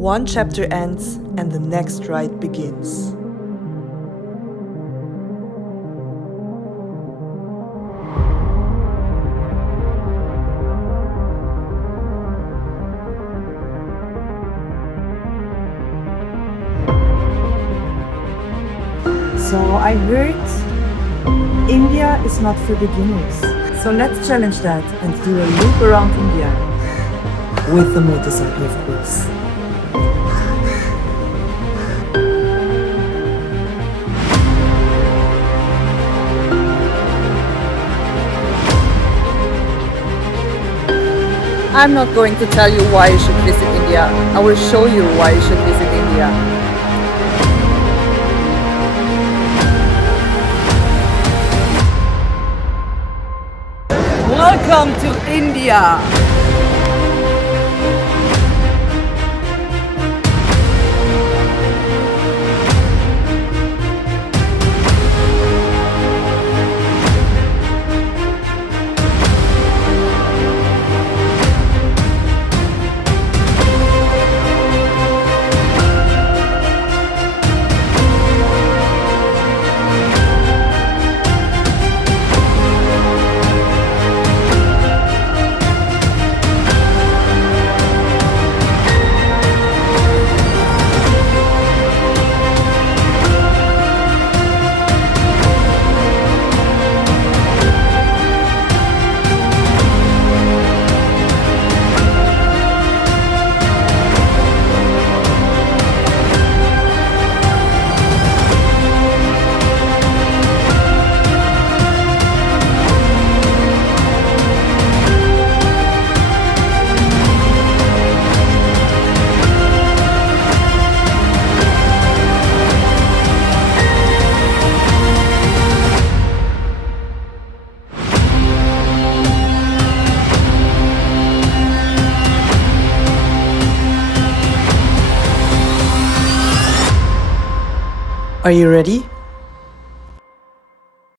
One chapter ends and the next ride begins. So I heard India is not for beginners. So let's challenge that and do a loop around India. With the motorcycle, of course. I'm not going to tell you why you should visit India. I will show you why you should visit India. Welcome to India! Are you ready?